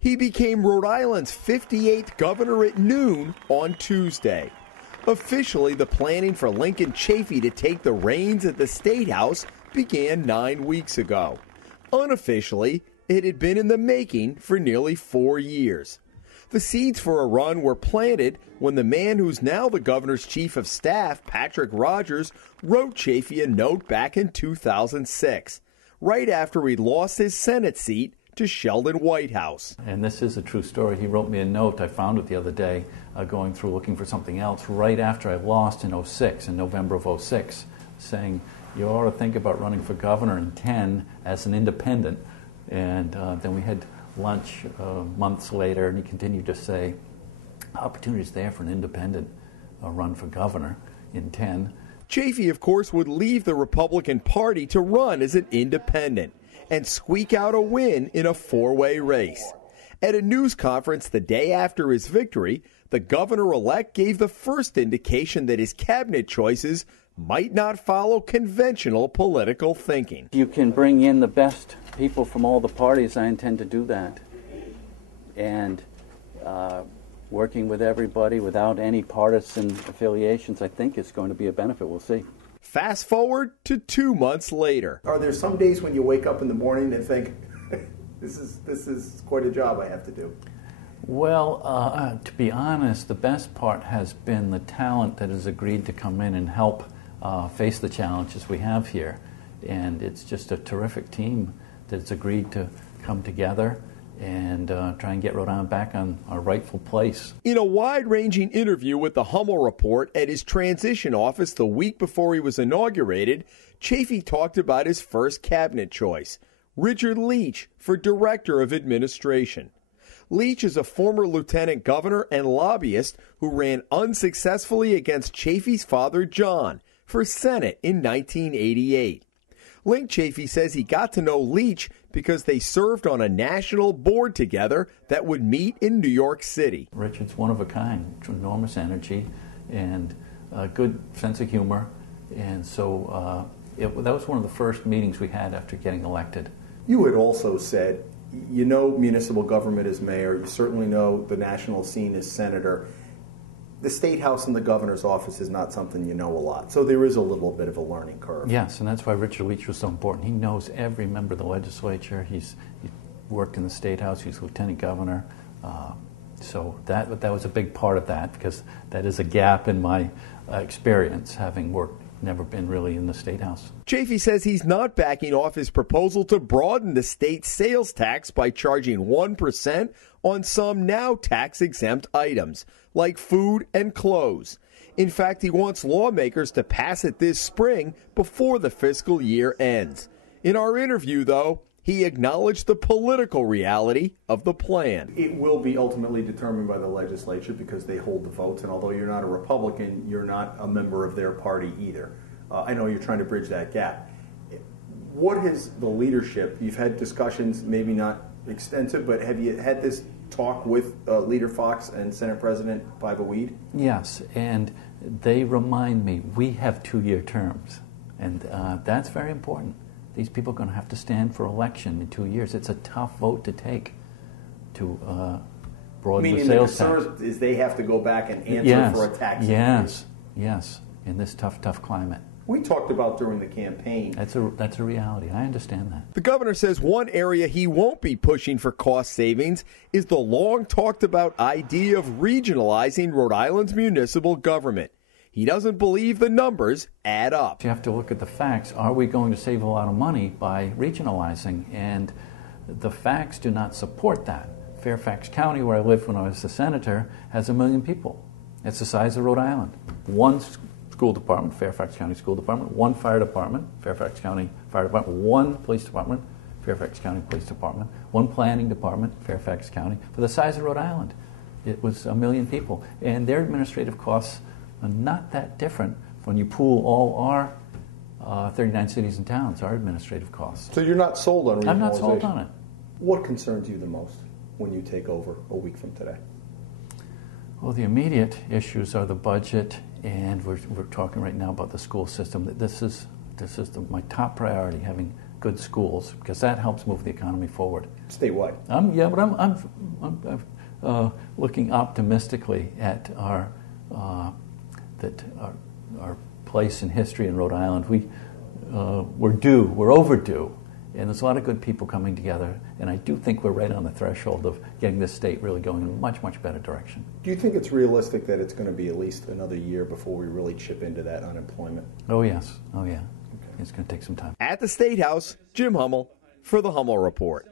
He became Rhode Island's 58th governor at noon on Tuesday. Officially, the planning for Lincoln Chafee to take the reins at the State House began 9 weeks ago. Unofficially, it had been in the making for nearly 4 years. The seeds for a run were planted when the man who's now the governor's chief of staff, Patrick Rogers, wrote Chafee a note back in 2006, right after he lost his Senate seat to Sheldon Whitehouse. And this is a true story. He wrote me a note. I found it the other day, going through looking for something else, right after I lost in November of 06, saying, you ought to think about running for governor in 10 as an independent. And then we had lunch months later, and he continued to say, opportunities there for an independent run for governor in 10. Chafee, of course, would leave the Republican Party to run as an independent and squeak out a win in a four-way race. At a news conference the day after his victory, the governor-elect gave the first indication that his cabinet choices might not follow conventional political thinking. You can bring in the best people from all the parties. I intend to do that. And working with everybody without any partisan affiliations, I think is going to be a benefit. We'll see. Fast forward to 2 months later. Are there some days when you wake up in the morning and think, this is quite a job I have to do? Well, to be honest, the best part has been the talent that has agreed to come in and help face the challenges we have here. And it's just a terrific team that's agreed to come together and try and get Rhode Island back on our rightful place. In a wide-ranging interview with the Hummel Report at his transition office the week before he was inaugurated, Chafee talked about his first cabinet choice, Richard Leach, for Director of Administration. Leach is a former lieutenant governor and lobbyist who ran unsuccessfully against Chafee's father, John, for Senate in 1988. Link Chafee says he got to know Leach because they served on a national board together that would meet in New York City. Richard's one of a kind, enormous energy and a good sense of humor. And so that was one of the first meetings we had after getting elected. You had also said, you know municipal government as mayor, you certainly know the national scene as senator. The State House and the governor's office is not something you know a lot, so there is a little bit of a learning curve. Yes, and that's why Richard Leach was so important. He knows every member of the legislature. He worked in the State House. He's lieutenant governor. So that was a big part of that, because that is a gap in my experience, having never been really in the State House. Chafee says he's not backing off his proposal to broaden the state sales tax by charging 1% on some now tax-exempt items, like food and clothes. In fact, he wants lawmakers to pass it this spring before the fiscal year ends. In our interview, though, he acknowledged the political reality of the plan. It will be ultimately determined by the legislature because they hold the votes, and although you're not a Republican, you're not a member of their party either. I know you're trying to bridge that gap. What has the leadership, you've had discussions, maybe not extensive, but have you had this talk with Leader Fox and Senate President Baiva Weed? Yes, and they remind me we have 2-year terms, and that's very important. These people are going to have to stand for election in 2 years. It's a tough vote to take to broaden the sales tax. Meaning the concern is they have to go back and answer for a tax increase. Yes, in this tough climate. We talked about during the campaign. That's a reality. I understand that. The governor says one area he won't be pushing for cost savings is the long-talked-about idea of regionalizing Rhode Island's municipal government. He doesn't believe the numbers add up. You have to look at the facts. Are we going to save a lot of money by regionalizing? And the facts do not support that. Fairfax County, where I lived when I was a senator, has 1 million people. It's the size of Rhode Island. One school department, Fairfax County School Department, one fire department, Fairfax County Fire Department, one police department, Fairfax County Police Department, one planning department, Fairfax County, for the size of Rhode Island. It was 1 million people. And their administrative costs are not that different when you pool all our 39 cities and towns, our administrative costs. So you're not sold on regionalization? I'm not sold on it. What concerns you the most when you take over a week from today? Well, the immediate issues are the budget, and we're talking right now about the school system. This is my top priority, having good schools, because that helps move the economy forward. Statewide. I'm looking optimistically at our place in history in Rhode Island. We're overdue, and there's a lot of good people coming together, and I do think we're right on the threshold of getting this state really going in a much, much better direction. Do you think it's realistic that it's going to be at least another year before we really chip into that unemployment? Oh, yes. Oh, yeah. Okay. It's going to take some time. At the State House, Jim Hummel for the Hummel Report.